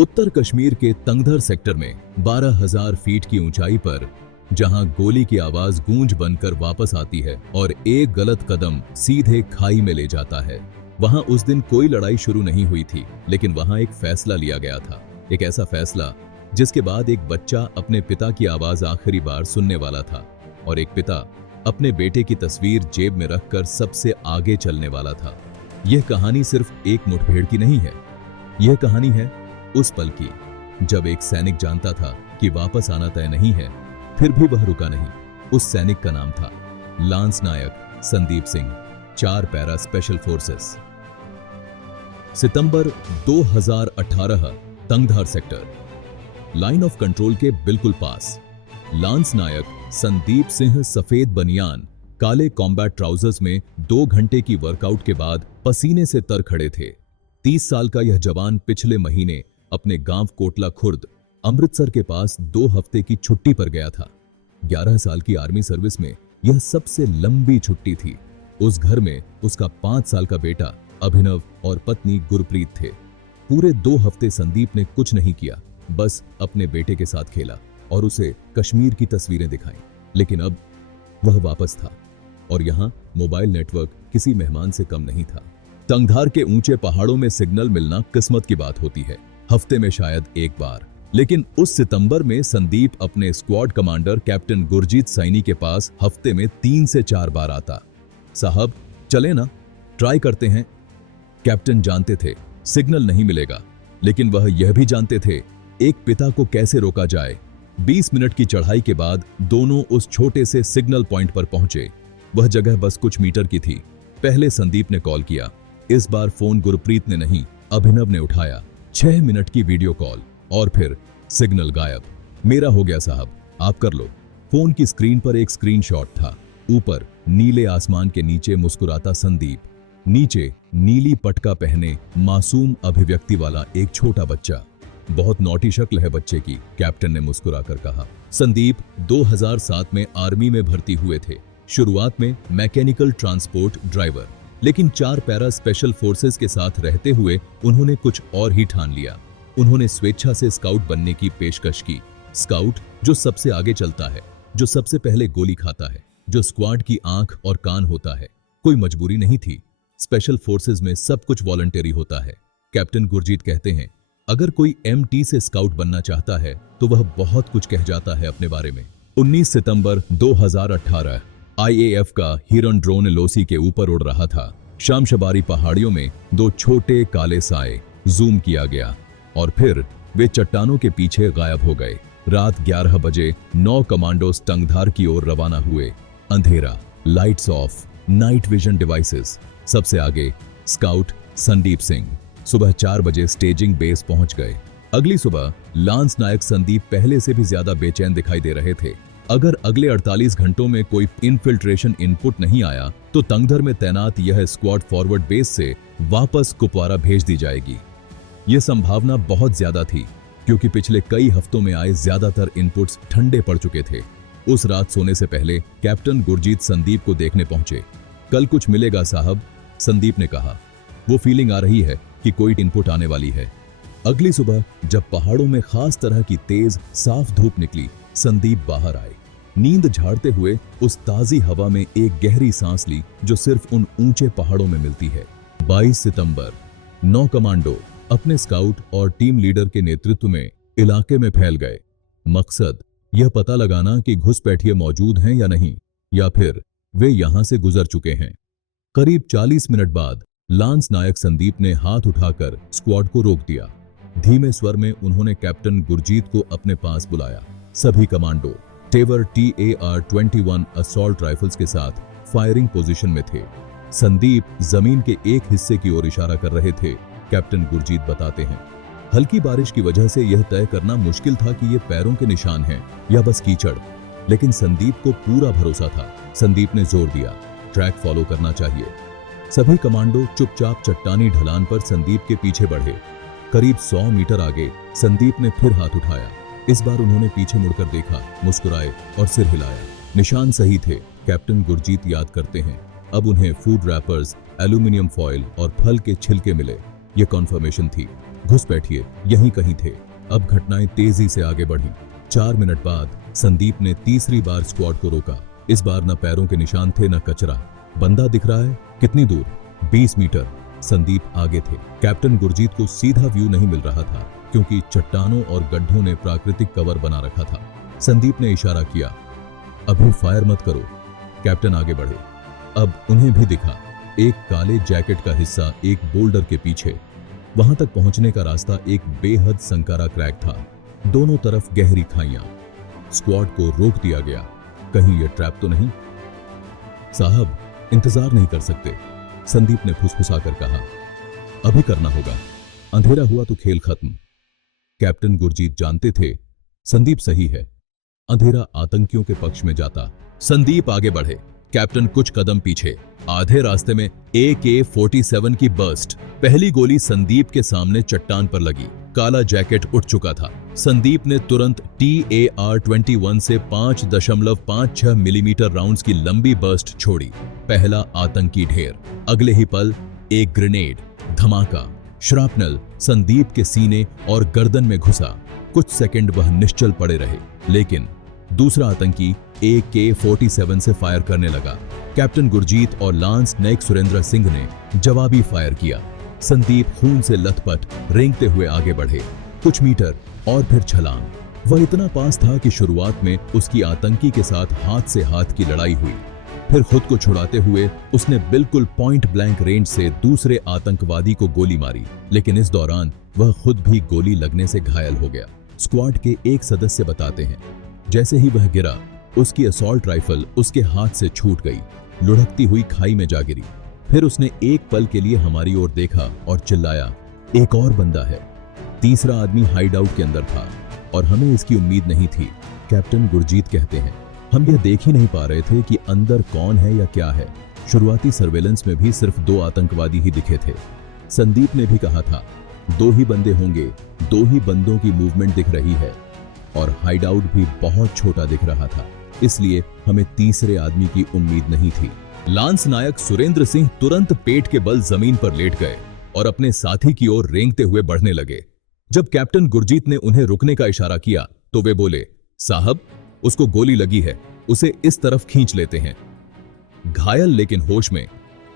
उत्तर कश्मीर के तंगधर सेक्टर में 12,000 फीट की ऊंचाई पर जहां गोली की आवाज गूंज बनकर वापस आती है और एक गलत कदम सीधे खाई में ले जाता है, वहां उस दिन कोई लड़ाई शुरू नहीं हुई थी, लेकिन वहां एक फैसला लिया गया था। एक ऐसा फैसला जिसके बाद एक बच्चा अपने पिता की आवाज आखिरी बार सुनने वाला था और एक पिता अपने बेटे की तस्वीर जेब में रखकर सबसे आगे चलने वाला था। यह कहानी सिर्फ एक मुठभेड़ की नहीं है, यह कहानी है उस पल की जब एक सैनिक जानता था कि वापस आना तय नहीं है, फिर भी वह रुका नहीं। उस सैनिक का नाम था lance Naik Sandeep Singh, 4 para special forces. सितंबर 2018, Tangdhar sector, line of control के बिल्कुल पास। लांस नायक संदीप सिंह सफेद बनियान, काले कॉम्बैट ट्राउजर्स में 2 घंटे की वर्कआउट के बाद पसीने से तर खड़े थे। 30 साल का यह जवान पिछले महीने अपने गांव कोटला खुर्द, अमृतसर के पास 2 हफ्ते की छुट्टी पर गया था। 11 साल की आर्मी सर्विस में यह सबसे लंबी छुट्टी थी। उस घर में उसका 5 साल का बेटा अभिनव और पत्नी गुरप्रीत थे। पूरे 2 हफ्ते संदीप ने कुछ नहीं किया, बस अपने बेटे के साथ खेला और उसे कश्मीर की तस्वीरें दिखाई। लेकिन अब वह वापस था और यहाँ मोबाइल नेटवर्क किसी मेहमान से कम नहीं था। तंगधार के ऊंचे पहाड़ों में सिग्नल मिलना किस्मत की बात होती है, हफ्ते में शायद एक बार। लेकिन उस सितंबर में संदीप अपने squad commander captain Gurjeet Saini के पास हफ्ते में 3 से 4 बार आता। साहब चले ना, ट्राई करते हैं। कैप्टन जानते थे सिग्नल नहीं मिलेगा, लेकिन वह यह भी जानते थे एक पिता को कैसे रोका जाए। 20 मिनट की चढ़ाई के बाद दोनों उस छोटे से सिग्नल पॉइंट पर पहुंचे। वह जगह बस कुछ मीटर की थी। पहले संदीप ने कॉल किया। इस बार फोन गुरप्रीत ने नहीं, अभिनव ने उठाया। 6 मिनट की वीडियो कॉल और फिर सिग्नल गायब। मेरा हो गया साहब, आप कर लो। फोन की स्क्रीन पर एक स्क्रीनशॉट था। ऊपर नीले आसमान के नीचे मुस्कुराता संदीप, नीचे नीली पटका पहने मासूम अभिव्यक्ति वाला एक छोटा बच्चा। बहुत नॉटी शक्ल है बच्चे की, कैप्टन ने मुस्कुराकर कहा। संदीप 2007 में आर्मी में भर्ती हुए थे। शुरुआत में मैकेनिकल ट्रांसपोर्ट ड्राइवर, लेकिन 4 पैरा स्पेशल फोर्सेस के साथ रहते हुए उन्होंने कुछ और ही ठान लिया। उन्होंने स्वेच्छा से स्काउट बनने की पेशकश की। स्काउट जो सबसे आगे चलता है, जो सबसे पहले गोली खाता है, जो स्क्वाड की आंख और कान होता है। कोई मजबूरी नहीं थी। स्पेशल फोर्सेस में सब कुछ वॉलंटरी होता है। कैप्टन गुरजीत कहते हैं, अगर कोई एमटी से स्काउट बनना चाहता है तो वह बहुत कुछ कह जाता है अपने बारे में। 19 सितंबर 2018, आईएएफ का हिरन ड्रोन लोसी के ऊपर उड़ रहा था। शामशबारी पहाड़ियों में 2 छोटे काले साए जूम किया गया और फिर वे चट्टानों के पीछे गायब हो गए। रात 11 बजे 9 कमांडोज तंगधार की ओर रवाना हुए। अंधेरा, lights off, night vision devices. सबसे आगे स्काउट संदीप सिंह सुबह 4 बजे स्टेजिंग बेस पहुंच गए। अगली सुबह लांस नायक संदीप पहले से भी ज्यादा बेचैन दिखाई दे रहे थे। अगर अगले 48 घंटों में कोई इनफिल्ट्रेशन इनपुट नहीं आया तो तंगधर में तैनात यह स्क्वाड फॉरवर्ड बेस से वापस कुपवारा भेज दी जाएगी। यह संभावना बहुत ज्यादा थी क्योंकि पिछले कई हफ्तों में आए ज्यादातर इनपुट्स ठंडे पड़ चुके थे। उस रात सोने से पहले कैप्टन गुरजीत संदीप को देखने पहुंचे। कल कुछ मिलेगा साहब, संदीप ने कहा। वो फीलिंग आ रही है कि कोई इनपुट आने वाली है। अगली सुबह जब पहाड़ों में खास तरह की तेज साफ धूप निकली, संदीप बाहर आए। नींद झाड़ते हुए उस ताजी हवा में एक गहरी सांस ली जो सिर्फ उन ऊंचे पहाड़ों में मिलती है। 22 सितंबर, 9 कमांडो अपने स्काउट और टीम लीडर के नेतृत्व में इलाके में फैल गए। मकसद यह पता लगाना कि घुसपैठिए मौजूद हैं या नहीं, या फिर वे यहां से गुजर चुके हैं। करीब 40 मिनट बाद लांस नायक संदीप ने हाथ उठाकर स्क्वाड को रोक दिया। धीमे स्वर में उन्होंने कैप्टन गुरजीत को अपने पास बुलाया। सभी कमांडो टेवर TAR-21 असॉल्ट राइफल्स के साथ फायरिंग पोजीशन में थे। संदीप जमीन के एक हिस्से की ओर इशारा कर रहे थे। कैप्टन गुरजीत बताते हैं, हल्की बारिश की वजह से यह तय करना मुश्किल था कि ये पैरों के निशान हैं या बस कीचड़, लेकिन संदीप को पूरा भरोसा था। संदीप ने जोर दिया, ट्रैक फॉलो करना चाहिए। सभी कमांडो चुपचाप चट्टानी ढलान पर संदीप के पीछे बढ़े। करीब 100 मीटर आगे संदीप ने फिर हाथ उठाया। इस बार उन्होंने पीछे मुड़कर देखा, मुस्कुराए और सिर हिलाया। निशान सही थे, कैप्टन गुरजीत याद करते हैं। अब उन्हें फूड रैपर्स, एल्यूमिनियम फॉइल और फल के छिलके मिले। ये कॉन्फर्मेशन थी। घुस बैठिए, यहीं कहीं थे। अब घटनाएं तेजी से आगे बढ़ी। 4 मिनट बाद संदीप ने तीसरी बार स्क्वाड को रोका। इस बार न पैरों के निशान थे न कचरा। बंदा दिख रहा है? कितनी दूर? 20 मीटर। संदीप आगे थे। कैप्टन गुरजीत को सीधा व्यू नहीं मिल रहा था क्योंकि चट्टानों और गड्ढों ने प्राकृतिक कवर बना रखा था। संदीप ने इशारा किया, अभी फायर मत करो। कैप्टन आगे बढ़े। अब उन्हें भी दिखा एक काले जैकेट का हिस्सा एक बोल्डर के पीछे। वहां तक पहुंचने का रास्ता एक बेहद संकारा क्रैक था, दोनों तरफ गहरी खाइयां। स्क्वाड को रोक दिया गया, कहीं ये ट्रैप तो नहीं? साहब, इंतजार नहीं कर सकते, संदीप ने फुसफुसाकर कहा। अभी करना होगा, अंधेरा हुआ तो खेल खत्म। कैप्टन गुरजीत जानते थे संदीप सही है। अंधेरा आतंकियों के पक्ष में जाता। संदीप आगे बढ़े, कैप्टन कुछ कदम पीछे। आधे रास्ते में AK-47 की बर्स्ट। पहली गोली संदीप के सामने चट्टान पर लगी। काला जैकेट उठ चुका था। संदीप ने तुरंत TAR-21 से 5.56 मिलीमीटर राउंड्स की लंबी बर्स्ट छोड़ी। पहला आतंकी ढेर। अगले ही पल एक ग्रेनेड, धमाका, श्रापनल संदीप के सीने और गर्दन में घुसा। कुछ सेकंड वह निश्चल पड़े रहे, लेकिन दूसरा आतंकी AK-47 से फायर करने लगा। कैप्टन गुरजीत और लांस नायक सुरेंद्र सिंह ने जवाबी फायर किया। संदीप खून से लथपथ रेंगते हुए आगे बढ़े। कुछ मीटर और फिर छलांग। वह इतना पास था कि शुरुआत में उसकी आतंकी के साथ हाथ से हाथ की लड़ाई हुई। फिर खुद को छुड़ाते हुए उसने बिल्कुल पॉइंट ब्लैंक रेंज से दूसरे आतंकवादी को गोली मारी, लेकिन इस दौरान वह खुद भी गोली लगने से घायल हो गया। स्क्वाड के एक सदस्य बताते हैं, जैसे ही वह गिरा उसकी असॉल्ट राइफल उसके हाथ से छूट गई, लुढ़कती हुई खाई में जा गिरी। फिर उसने एक पल के लिए हमारी ओर देखा और चिल्लाया, एक और बंदा है। तीसरा आदमी हाइड आउट के अंदर था और हमें इसकी उम्मीद नहीं थी। कैप्टन गुरजीत कहते हैं, हम यह देख ही नहीं पा रहे थे कि अंदर कौन है या क्या है। शुरुआती सर्वेलेंस में भी सिर्फ 2 आतंकवादी ही दिखे थे। संदीप ने भी कहा था, 2 ही बंदे होंगे, 2 ही बंदों की मूवमेंट दिख रही है और हाइड आउट भी बहुत छोटा दिख रहा था, इसलिए हमें तीसरे आदमी की उम्मीद नहीं थी। लांस नायक सुरेंद्र सिंह तुरंत पेट के बल जमीन पर लेट गए और अपने साथी की ओर रेंगते हुए बढ़ने लगे। जब कैप्टन गुरजीत ने उन्हें रुकने का इशारा किया तो वे बोले, साहब, उसको गोली लगी है, उसे इस तरफ खींच लेते हैं। घायल लेकिन होश में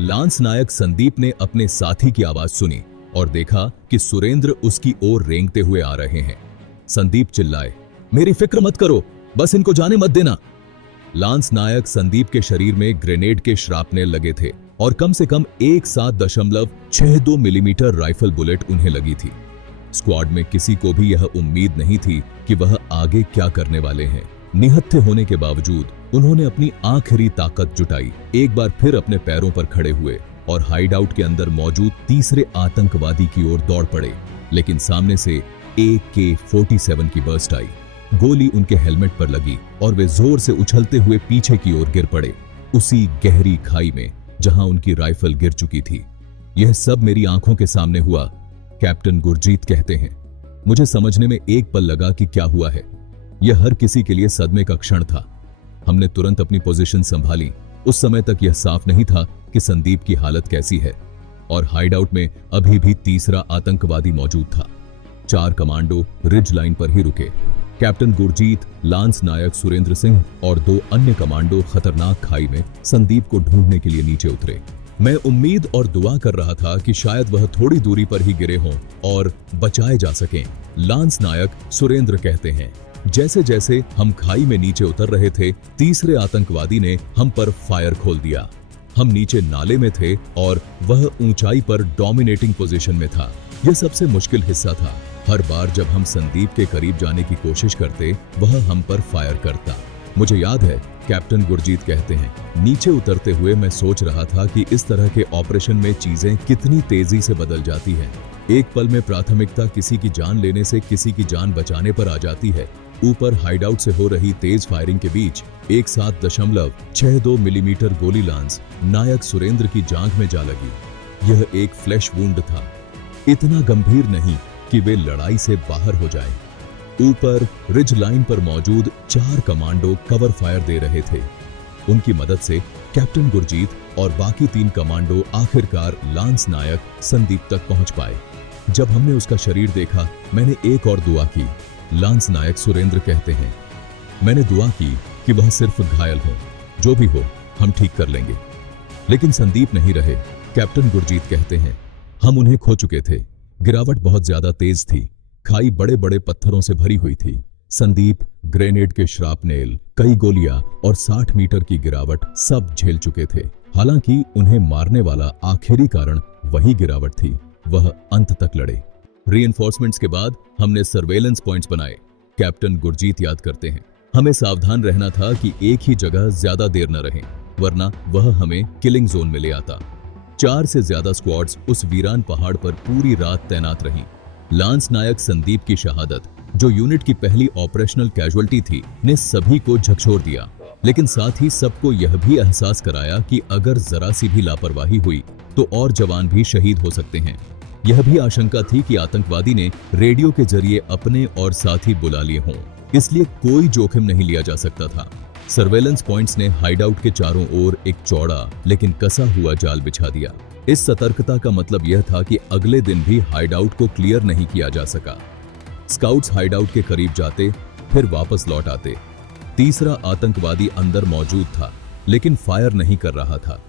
लांस नायक संदीप ने अपने साथी की आवाज सुनी और देखा कि सुरेंद्र उसकी ओर रेंगते हुए आ रहे हैं। संदीप चिल्लाए, मेरी फिक्र मत करो, बस इनको जाने मत देना। लांस नायक संदीप के शरीर में ग्रेनेड के श्रापनेल लगे थे और कम से कम एक 7.62 मिलीमीटर राइफल बुलेट उन्हें लगी थी। स्क्वाड में किसी को भी यह उम्मीद नहीं थी कि वह आगे क्या करने वाले हैं। निहत्थे होने के बावजूद उन्होंने अपनी आखिरी ताकत जुटाई। एक बार फिर अपने पैरों पर खड़े हुए और हाइड आउट के अंदर मौजूद तीसरे आतंकवादी की ओर दौड़ पड़े, लेकिन सामने से AK-47 की बर्स्ट आई। गोली उनके हेलमेट पर लगी और वे जोर से उछलते हुए पीछे की ओर गिर पड़े, उसी गहरी खाई में जहां उनकी राइफल गिर चुकी थी। यह सब मेरी आंखों के सामने हुआ, कैप्टन गुरजीत कहते हैं। मुझे समझने में एक पल लगा कि क्या हुआ है। यह हर किसी के लिए सदमे का क्षण था। हमने तुरंत अपनी पोजीशन संभाली। उस समय तक यह साफ नहीं था कि संदीप की हालत कैसी है और हाइड आउट में अभी भी तीसरा आतंकवादी मौजूद था। 4 कमांडो रिज लाइन पर ही रुके। कैप्टन गुरजीत, लांस नायक सुरेंद्र सिंह और 2 अन्य कमांडो खतरनाक खाई में संदीप को ढूंढने के लिए नीचे उतरे। मैं उम्मीद और दुआ कर रहा था कि शायद वह थोड़ी दूरी पर ही गिरे हों और बचाए जा सकें। लांस नायक सुरेंद्र कहते हैं, जैसे जैसे हम खाई में नीचे उतर रहे थे, तीसरे आतंकवादी ने हम पर फायर खोल दिया। हम नीचे नाले में थे और वह ऊंचाई पर डोमिनेटिंग पोजीशन में था। यह सबसे मुश्किल हिस्सा था। हर बार जब हम संदीप के करीब जाने की कोशिश करते, वह हम पर फायर करता। मुझे याद है, कैप्टन गुरजीत कहते हैं, नीचे उतरते हुए मैं सोच रहा था कि इस तरह के ऑपरेशन में चीजें कितनी तेजी से बदल जाती हैं। एक पल में प्राथमिकता किसी की जान लेने से किसी की जान बचाने पर आ जाती है। ऊपर हाइडआउट से हो रही तेज फायरिंग के बीच एक 7.62 मिलीमीटर गोली लांस नायक सुरेंद्र की जांघ में जा लगी। यह एक फ्लैश वुंड था, इतना गंभीर नहीं कि वे लड़ाई से बाहर हो जाएं। ऊपर रिज लाइन पर मौजूद 4 कमांडो कवर फायर दे रहे थे। उनकी मदद से कैप्टन गुरजीत और बाकी 3 कमांडो आखिरकार लांस नायक संदीप तक पहुंच पाए। जब हमने उसका शरीर देखा, मैंने एक और दुआ की। लांस नायक सुरेंद्र कहते हैं, मैंने दुआ की कि वह सिर्फ घायल हो, जो भी हो हम ठीक कर लेंगे। लेकिन संदीप नहीं रहे। कैप्टन गुरजीत कहते हैं, हम उन्हें खो चुके थे। गिरावट बहुत ज्यादा तेज थी, खाई बड़े बड़े पत्थरों से भरी हुई थी। संदीप ग्रेनेड के श्रापनेल, कई गोलियां और 60 मीटर की गिरावट सब झेल चुके थे। हालांकि उन्हें मारने वाला आखिरी कारण वही गिरावट थी। वह अंत तक लड़े। रीइंफोर्समेंट्स के बाद हमने सर्वेलेंस पॉइंट्स बनाए। कैप्टन गुरजीत याद करते हैं, हमें सावधान रहना था कि एक ही जगह ज्यादा देर न रहें, वरना वह हमें किलिंग जोन में ले आता। 4 से ज्यादा स्क्वाड्स उस वीरान पहाड़ पर पूरी रात तैनात रहीं। लांस नायक संदीप की शहादत, जो यूनिट की पहली ऑपरेशनल कैजुअल्टी थी, ने सभी को झकझोर दिया, लेकिन साथ ही सबको यह भी एहसास कराया कि अगर जरा सी भी लापरवाही हुई तो और जवान भी शहीद हो सकते हैं। यह भी आशंका थी कि आतंकवादी ने रेडियो के जरिए अपने और साथी बुला लिए हों, इसलिए कोई जोखिम नहीं लिया जा सकता था। सर्वेलेंस पॉइंट्स ने हाइडआउट के चारों ओर एक चौड़ा लेकिन कसा हुआ जाल बिछा दिया। इस सतर्कता का मतलब यह था कि अगले दिन भी हाइडआउट को क्लियर नहीं किया जा सका। स्काउट्स हाइडआउट के करीब जाते, फिर वापस लौट आते। तीसरा आतंकवादी अंदर मौजूद था, लेकिन फायर नहीं कर रहा था।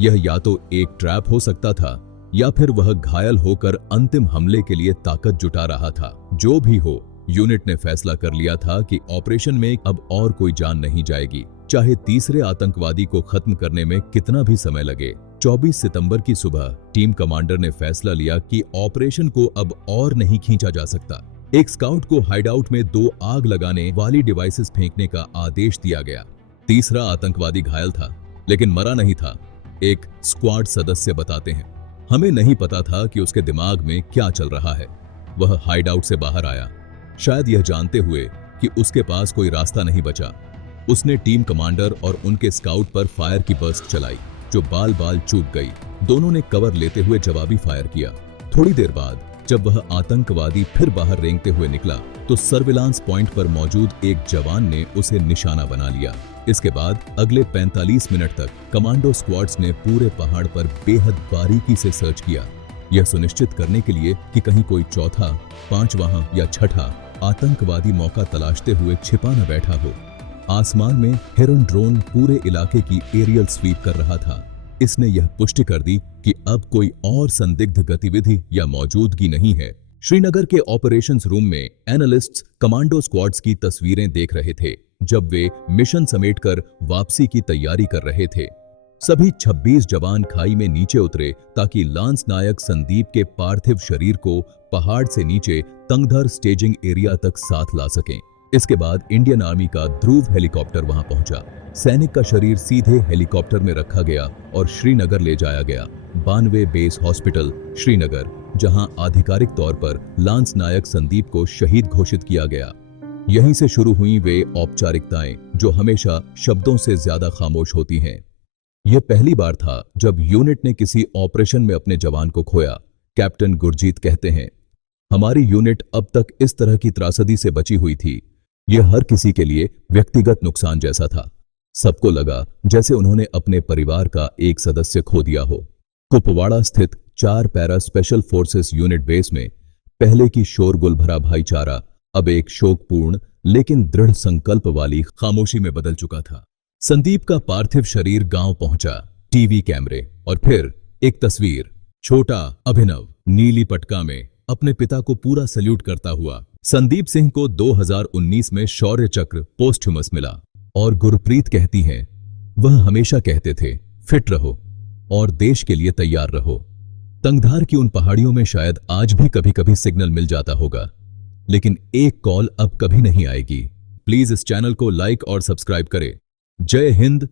यह या तो एक ट्रैप हो सकता था या फिर वह घायल होकर अंतिम हमले के लिए ताकत जुटा रहा था। जो भी हो, यूनिट ने फैसला कर लिया था कि ऑपरेशन में अब और कोई जान नहीं जाएगी, चाहे तीसरे आतंकवादी को खत्म करने में कितना भी समय लगे। 24 सितंबर की सुबह टीम कमांडर ने फैसला लिया कि ऑपरेशन को अब और नहीं खींचा जा सकता। एक स्काउट को हाइडआउट में 2 आग लगाने वाली डिवाइसेस फेंकने का आदेश दिया गया। तीसरा आतंकवादी घायल था, लेकिन मरा नहीं था। एक स्क्वाड सदस्य बताते हैं, हमें नहीं पता था कि उसके दिमाग में क्या चल रहा है। वह हाइडआउट से बाहर आया, शायद यह जानते हुए कि उसके पास कोई रास्ता नहीं बचा। उसने टीम कमांडर और उनके स्काउट पर फायर की बर्स्ट चलाई, जो बाल बाल चूक गई। दोनों ने कवर लेते हुए जवाबी फायर किया। थोड़ी देर बाद जब वह आतंकवादी फिर बाहर रेंगते हुए निकला, तो सर्विलांस पॉइंट पर मौजूद एक जवान ने उसे निशाना बना लिया। इसके बाद अगले 45 मिनट तक कमांडो स्क्वाड्स ने पूरे पहाड़ पर बेहद बारीकी से सर्च किया, यह सुनिश्चित करने के लिए कि कहीं कोई चौथा, पांचवां या छठा आतंकवादी मौका तलाशते हुए छिपा न बैठा हो। आसमान में हेरन ड्रोन पूरे इलाके की एरियल स्वीप कर रहा था। इसने यह पुष्टि कर दी कि अब कोई और संदिग्ध गतिविधि या मौजूदगी नहीं है। श्रीनगर के ऑपरेशंस रूम में एनालिस्ट्स कमांडो स्क्वाड्स की तस्वीरें देख रहे थे, जब वे मिशन समेटकर वापसी की तैयारी कर रहे थे। सभी 26 जवान खाई में नीचे उतरे ताकि लांस नायक संदीप के पार्थिव शरीर को पहाड़ से नीचे तंगधर स्टेजिंग एरिया तक साथ ला सकें। इसके बाद इंडियन आर्मी का ध्रुव हेलीकॉप्टर वहां पहुंचा। सैनिक का शरीर सीधे हेलीकॉप्टर में रखा गया और श्रीनगर ले जाया गया। 92 बेस हॉस्पिटल श्रीनगर, जहां आधिकारिक तौर पर लांस नायक संदीप को शहीद घोषित किया गया। यहीं से शुरू हुई वे औपचारिकताएं जो हमेशा शब्दों से ज्यादा खामोश होती हैं। यह पहली बार था जब यूनिट ने किसी ऑपरेशन में अपने जवान को खोया। कैप्टन गुरजीत कहते हैं, हमारी यूनिट अब तक इस तरह की त्रासदी से बची हुई थी। यह हर किसी के लिए व्यक्तिगत नुकसान जैसा था। सबको लगा जैसे उन्होंने अपने परिवार का एक सदस्य खो दिया हो। कुपवाड़ा स्थित 4 para special forces unit base में पहले की शोरगुल भरा भाईचारा अब एक शोकपूर्ण लेकिन दृढ़ संकल्प वाली खामोशी में बदल चुका था। संदीप का पार्थिव शरीर गांव पहुंचा। टीवी कैमरे और फिर एक तस्वीर, छोटा अभिनव नीली पटका में अपने पिता को पूरा सल्यूट करता हुआ। संदीप सिंह को 2019 में शौर्य चक्र पोस्टह्यूमस मिला। और गुरप्रीत कहती हैं, वह हमेशा कहते थे, फिट रहो और देश के लिए तैयार रहो। तंगधार की उन पहाड़ियों में शायद आज भी कभी कभी सिग्नल मिल जाता होगा, लेकिन एक कॉल अब कभी नहीं आएगी। प्लीज इस चैनल को लाइक और सब्सक्राइब करें। जय हिंद,